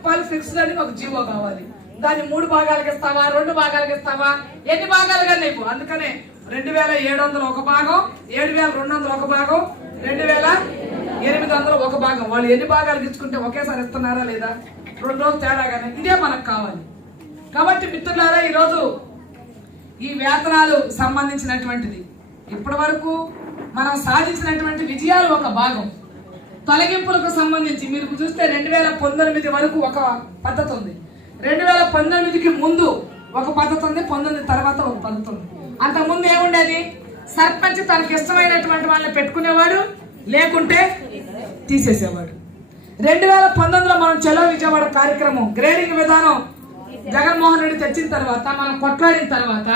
రూపాయలు ఫిక్స్డ్ అని ఒక జీవో కావాలి. దాన్ని మూడు భాగాలకు ఇస్తావా? రెండు భాగాలకు ఇస్తావా? ఎన్ని భాగాలుగా నీకు? అందుకనే రెండు వేల ఏడు వందలు ఒక భాగం ఏడు వేల రెండు వందలు ఒక భాగం రెండు వేల ఎనిమిది వందలు ఒక భాగం. వాళ్ళు ఎన్ని భాగాలు ఇచ్చుకుంటే ఒకేసారి ఇస్తున్నారా లేదా? రెండు రోజులు తేడాగానే ఇదే మనకు కావాలి. కాబట్టి మిత్రులారా ఈరోజు ఈ వేతనాలు సంబంధించినటువంటిది. ఇప్పటి వరకు మనం సాధించినటువంటి విజయాలు ఒక భాగం. తొలగింపులకు సంబంధించి మీరు చూస్తే రెండు వేల పంతొమ్మిది వరకు ఒక పద్ధతి ఉంది. రెండు వేల పంతొమ్మిదికి ముందు ఒక పద్ధతి ఉంది పంతొమ్మిది తర్వాత ఒక పద్ధతి ఉంది. అంతకుముందు ఏముండేది? సర్పంచ్ తనకి ఇష్టమైనటువంటి వాళ్ళని పెట్టుకునేవాడు లేకుంటే తీసేసేవాడు. రెండు వేల పంతొమ్మిదిలో మనం చలో విజయవాడ కార్యక్రమం గ్రేడింగ్ విధానం జగన్మోహన్ రెడ్డి తెచ్చిన తర్వాత మనం కొట్లాడిన తర్వాత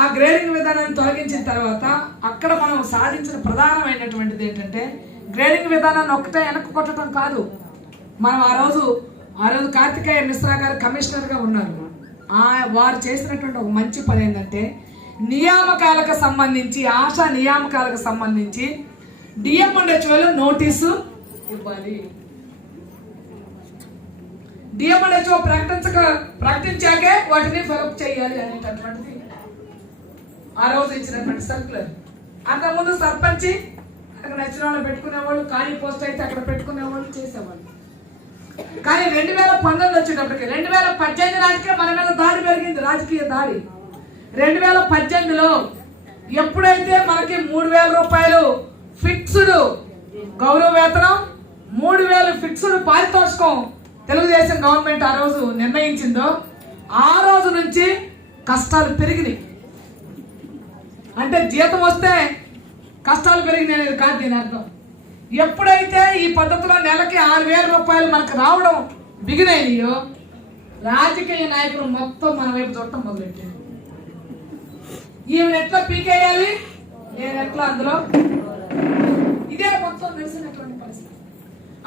ఆ గ్రేడింగ్ విధానాన్ని తొలగించిన తర్వాత అక్కడ మనం సాధించిన ప్రధానమైనటువంటిది ఏంటంటే గ్రేడింగ్ విధానాన్ని ఒక్కటే వెనక్కి కొట్టడం కాదు. మనం ఆ రోజు ఆ రోజు కార్తికేయ మిశ్రా గారు కమిషనర్గా ఉన్నారు. వారు చేసినటువంటి ఒక మంచి పని ఏంటంటే నియామకాలకు సంబంధించి ఆశా నియామకాలకు సంబంధించి డిఎంఎండ్హెచ్ఓలో నోటీసు ఇవ్వాలి. డిఎంఎన్హెచ్ఓ ప్రకటించక ప్రకటించాకే వాటిని ఫలప్ చేయాలి అనేటటువంటిది ఆ రోజు ఇచ్చినటువంటి సర్కులర్. అంతకుముందు సర్పంచి అక్కడ నచ్చిన వాళ్ళు పెట్టుకునేవాళ్ళు ఖాళీ పోస్ట్ అయితే అక్కడ పెట్టుకునేవాళ్ళు చేసేవాళ్ళు. కానీ రెండు వేల పంతొమ్మిది వచ్చేటప్పటికి రెండు వేల పద్దెనిమిది నాటికే మన మీద దాడి పెరిగింది రాజకీయ దాడి. రెండు వేల పద్దెనిమిదిలో ఎప్పుడైతే మనకి మూడు వేల రూపాయలు ఫిక్స్డ్ గౌరవ వేతనం మూడు వేలు ఫిక్స్డ్ పారితోషికం తెలుగుదేశం గవర్నమెంట్ ఆ రోజు నిర్ణయించిందో ఆ రోజు నుంచి కష్టాలు పెరిగినాయి. అంటే జీతం వస్తే కష్టాలు పెరిగినాయి కాదు దీని అర్థం. ఎప్పుడైతే ఈ పద్ధతిలో నెలకి ఆరు వేల రూపాయలు మనకు రావడం బిగినయ్యో రాజకీయ నాయకులు మొత్తం మన వైపు చూడటం మొదలెట్టారు ఈమెను ఎట్లా పీకేయాలి? నేను ఎట్లా అందులో? ఇదే మొత్తం తెలిసినటువంటి పరిస్థితి.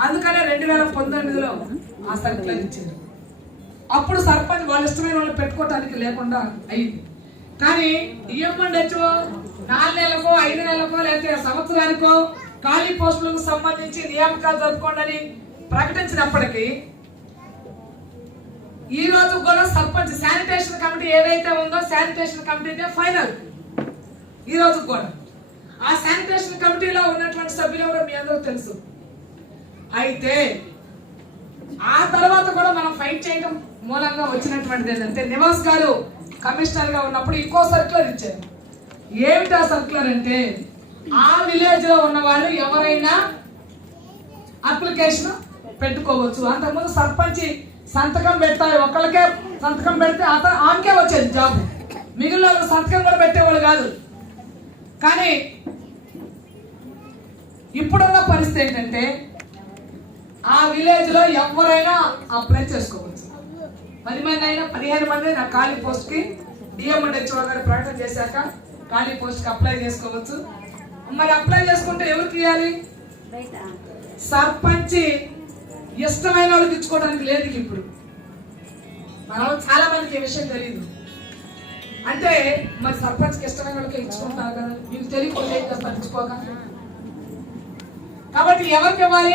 అందుకనే రెండు వేల పంతొమ్మిదిలో ఆ సర్కులర్ ఇచ్చారు. అప్పుడు సర్పంచ్ వాళ్ళ ఇష్టమైన వాళ్ళు పెట్టుకోవటానికి లేకుండా అయింది. కానీ డిఎంఎండ్ హెచ్ఓ నాలుగు నెలలకో ఐదు నెలలకో లేకపోతే సంవత్సరానికో ఖాళీ పోస్టులకు సంబంధించి నియామకాలు జరుపుకోండి ప్రకటించినప్పటికీ ఈ రోజు కూడా సర్పంచ్ శానిటేషన్ కమిటీ ఏదైతే ఉందో శానిటేషన్ కమిటీనే ఫైనల్. ఈ రోజు కూడా. ఆ శానిటేషన్ కమిటీలో ఉన్నటువంటి సభ్యులు ఎవరో మీ అందరూ తెలుసు. అయితే ఆ తర్వాత కూడా మనం ఫైట్ చేయడం మూలంగా వచ్చినటువంటిది ఏంటంటే నివాస్ గారు కమిషనర్గా ఉన్నప్పుడు ఇంకో సర్క్యులర్ ఇచ్చారు. ఏమిటా సర్క్యులర్ అంటే ఆ విలేజ్లో ఉన్న వాళ్ళు ఎవరైనా అప్లికేషన్ పెట్టుకోవచ్చు. అంతకుముందు సర్పంచ్ సంతకం పెట్టాలి ఒకళ్ళకే సంతకం పెడితే అత ఆమెకే వచ్చేది జాబ్ మిగిలిన వాళ్ళకి సంతకం కూడా పెట్టేవాళ్ళు కాదు. కానీ ఇప్పుడున్న పరిస్థితి ఏంటంటే ఆ విలేజ్లో ఎవరైనా అప్లై చేసుకోవచ్చు. పది మంది అయినా పదిహేను మంది నా ఖాళీ పోస్ట్కి డిఎంఎడ్ హెచ్ఓ గారు ప్రకటన చేశాక ఖాళీ పోస్ట్కి అప్లై చేసుకోవచ్చు. మరి అప్లై చేసుకుంటే ఎవరికి ఇవ్వాలి? సర్పంచ్ ఇష్టమైన వాళ్ళకి ఇచ్చుకోవడానికి లేదు ఇప్పుడు. మనం చాలా మందికి ఈ విషయం తెలియదు అంటే మరి సర్పంచ్కి ఇష్టమైన వాళ్ళకి ఇచ్చుకుంటారు కదా? మీకు తెలియకపోతే ఇచ్చుకోక? కాబట్టి ఎవరికి ఇవ్వాలి?